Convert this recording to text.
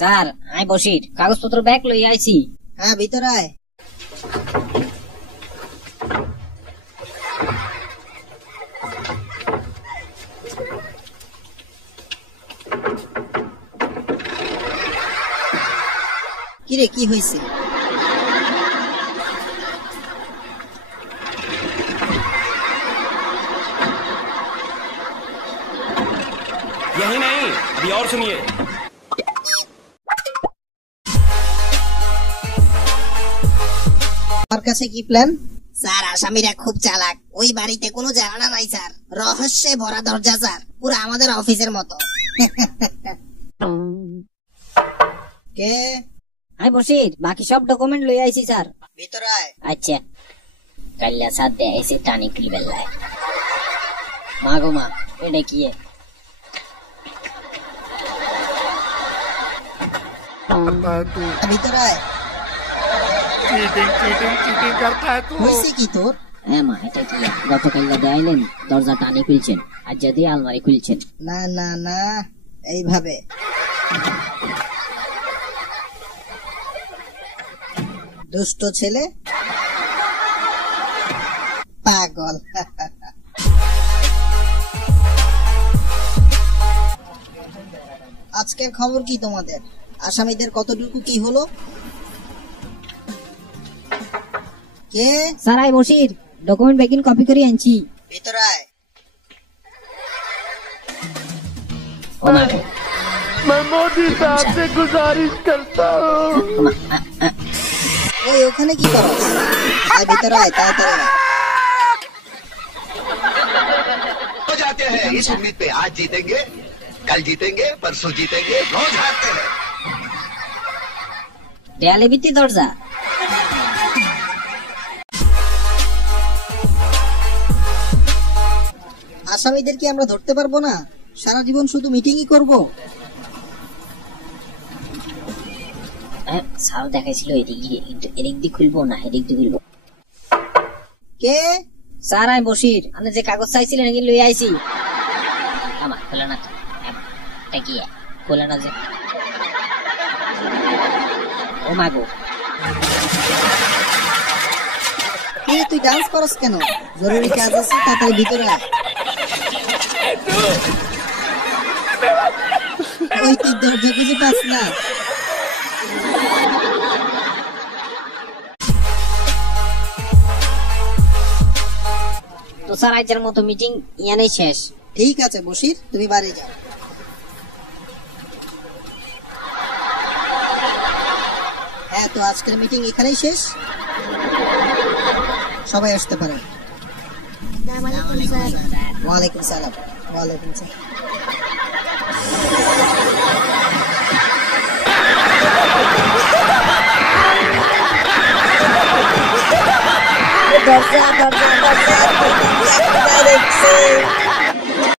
Sir I Basir কাগজপত্র bag লই আইছি। হ্যাঁ ভিতরে আয়। কিরে কি হয়েছে? यही नहीं, अभी और सुनिए। আমার কাছে কি প্ল্যান? স্যার আসামিরা খুব চালাক, ওই বাড়িতে কোনো জানালা নাই স্যার, রহস্যে ভরা দরজা স্যার, পুরো আমাদের অফিসের মতো। কে? আই বসির বাকি সব ডকুমেন্ট লই আইছি স্যার। ভিতরে আয়। আচ্ছা কাল্লা সাথ দে এসে টানি কিল বেলায় মা গো মা এটা কি ভিতরে আয়। चीटिंग करता है तू। হয়েছে কি তোর? হ্যাঁ মা এটা কি গতকাল্লা দেয়াইলেন দরজা টানি খুলছেন আর যদি আলমারি খুলছেন। না না না, এইভাবে। দুষ্ট ছেলে, পাগল। আজকের খবর কি তোমাদের? আসামিদের কতটুকু কি হলো? কে? স্যার আই বসির ডকুমেন্ট ব্যাগিন কপি করে আনছি। ভিতরে আয়। ও মা গো मैं मोदी साहब से गुजारिश करता हूँ। ওই ওখানে কি করছ? আয় ভিতরে আয়, তাড়াতাড়ি আয়। हो जाते हैं इस उम्मीद पे आज जीतेंगे, कल जीतेंगे, परसों जीतेंगे, रोज हारते हैं। দেয়ালে ভিত্তি দরজা। আসামিদের কি আমরা ধরতে পারবো না? সারা জীবন শুধু মিটিংই করব? স্যার দেখাইছিল এদিক দিয়ে, কিন্তু এদিক দিয়ে খুলবো না এদিক দিয়ে খুলবো। কে? স্যার আই বসির আপনি যে কাগজ চাইছিলেন নাকি লই আইছি। আমার খোলে না তো, এটা কি খোলে না যে। ও মা গো এই তুই ডান্স করস কেন? জরুরি কাজ আছে, তাড়াতাড়ি ভিতরে আয়। ওই তুই দরজা খুঁজে পাস না? তো স্যার আজকের মতো মিটিং ইয়ানেই শেষ। ঠিক আছে বসির, তুমি বাড়ি যাও। হ্যাঁ, তো আজকের মিটিং এখানেই শেষ। সবাই আসতে পারেন। ওয়ালাইকুম সালাম। ওয়ালাইকুম সালাম। দরজা দরজা দরজা দরজা